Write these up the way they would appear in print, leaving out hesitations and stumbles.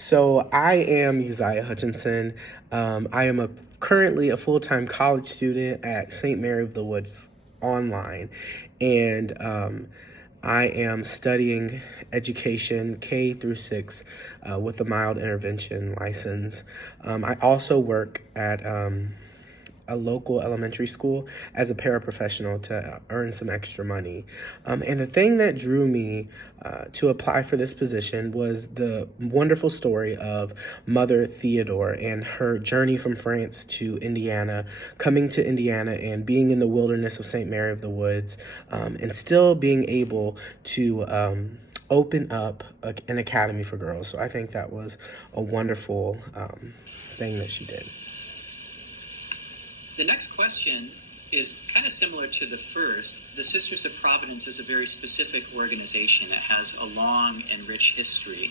So I am Uzziah Hutchinson. I am currently a full-time college student at St. Mary of the Woods online, and I am studying education K through 6 with a mild intervention license. I also work at a local elementary school as a paraprofessional to earn some extra money. And the thing that drew me to apply for this position was the wonderful story of Mother Theodore and her journey from France to Indiana, coming to Indiana and being in the wilderness of St. Mary of the Woods, and still being able to open up an academy for girls. So I think that was a wonderful thing that she did. The next question is kind of similar to the first. The Sisters of Providence is a very specific organization that has a long and rich history.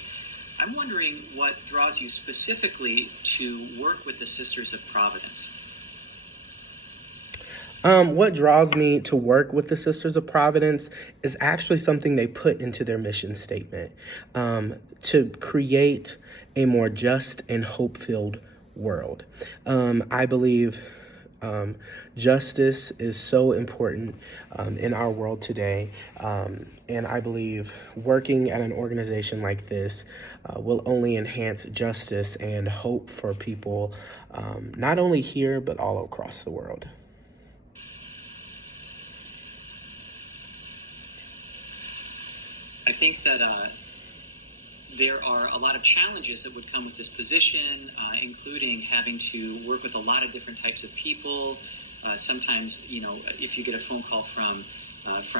I'm wondering what draws you specifically to work with the Sisters of Providence. What draws me to work with the Sisters of Providence is actually something they put into their mission statement, to create a more just and hope-filled world. I believe justice is so important in our world today, and I believe working at an organization like this will only enhance justice and hope for people, not only here, but all across the world. I think that there are a lot of challenges that would come with this position, including having to work with a lot of different types of people. Sometimes, if you get a phone call from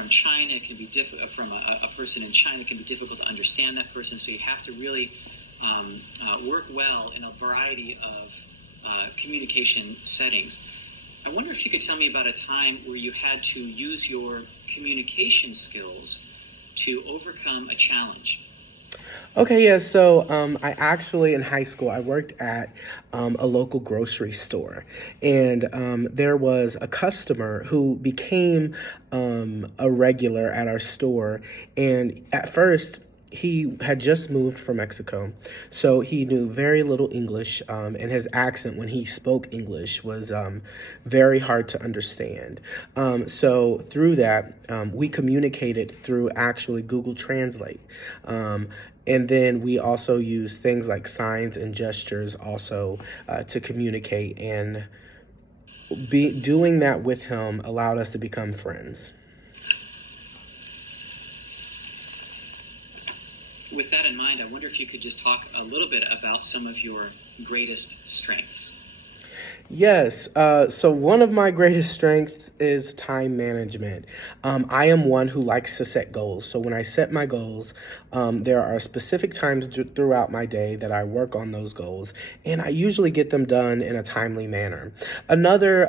China, it can be from a person in China, it can be difficult to understand that person. So you have to really work well in a variety of communication settings. I wonder if you could tell me about a time where you had to use your communication skills to overcome a challenge. Okay, yeah, so I actually, in high school, I worked at a local grocery store, and there was a customer who became a regular at our store, and at first, he had just moved from Mexico, so he knew very little English, and his accent when he spoke English was very hard to understand. So through that, we communicated through actually Google Translate. And then we also use things like signs and gestures also to communicate, and doing that with him allowed us to become friends. With that in mind, I wonder if you could just talk a little bit about some of your greatest strengths. Yes, so one of my greatest strengths is time management. I am one who likes to set goals. So when I set my goals, there are specific times throughout my day that I work on those goals, and I usually get them done in a timely manner. Another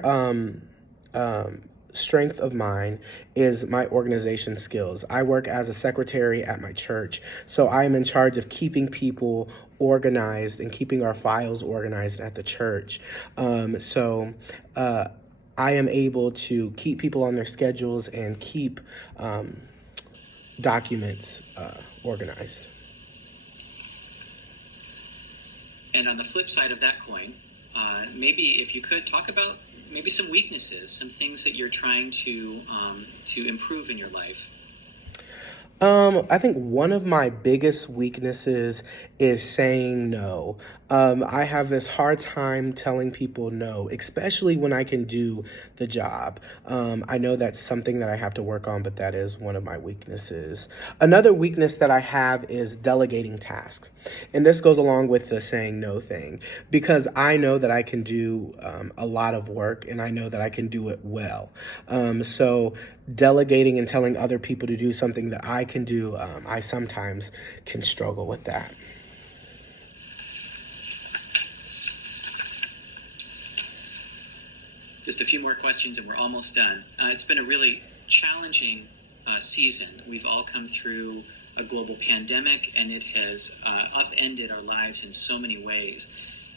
strength of mine is my organization skills. I work as a secretary at my church, so I am in charge of keeping people organized and keeping our files organized at the church. So I am able to keep people on their schedules and keep documents organized. And on the flip side of that coin, maybe if you could talk about maybe some weaknesses, some things that you're trying to improve in your life. I think one of my biggest weaknesses is saying no. I have this hard time telling people no, especially when I can do the job. I know that's something that I have to work on, but that is one of my weaknesses. Another weakness that I have is delegating tasks. And this goes along with the saying no thing, because I know that I can do a lot of work, and I know that I can do it well. So delegating and telling other people to do something that I can do, I sometimes can struggle with that. Just a few more questions and we're almost done. It's been a really challenging season. We've all come through a global pandemic, and it has upended our lives in so many ways.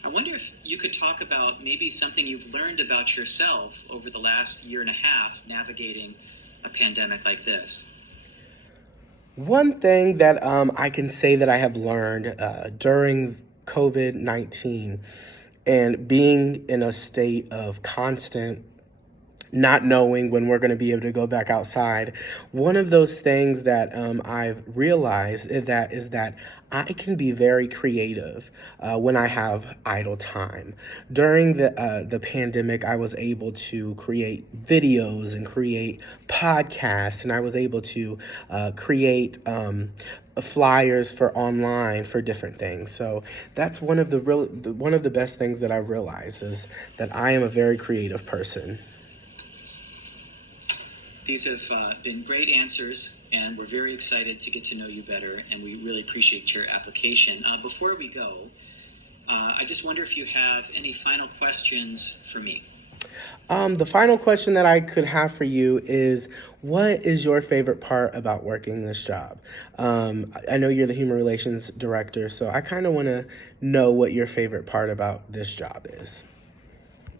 I wonder if you could talk about maybe something you've learned about yourself over the last year and a half navigating a pandemic like this. One thing that I can say that I have learned during COVID-19 and being in a state of constant not knowing when we're going to be able to go back outside, one of those things that I've realized is that I can be very creative when I have idle time. During the pandemic, I was able to create videos and create podcasts, and I was able to create flyers for online for different things. So that's one of the best things that I've realized is that I am a very creative person. These have been great answers, and we're very excited to get to know you better, and we really appreciate your application. Before we go, I just wonder if you have any final questions for me. The final question that I could have for you is, what is your favorite part about working this job? I know you're the Human Relations Director, so I kind of want to know what your favorite part about this job is.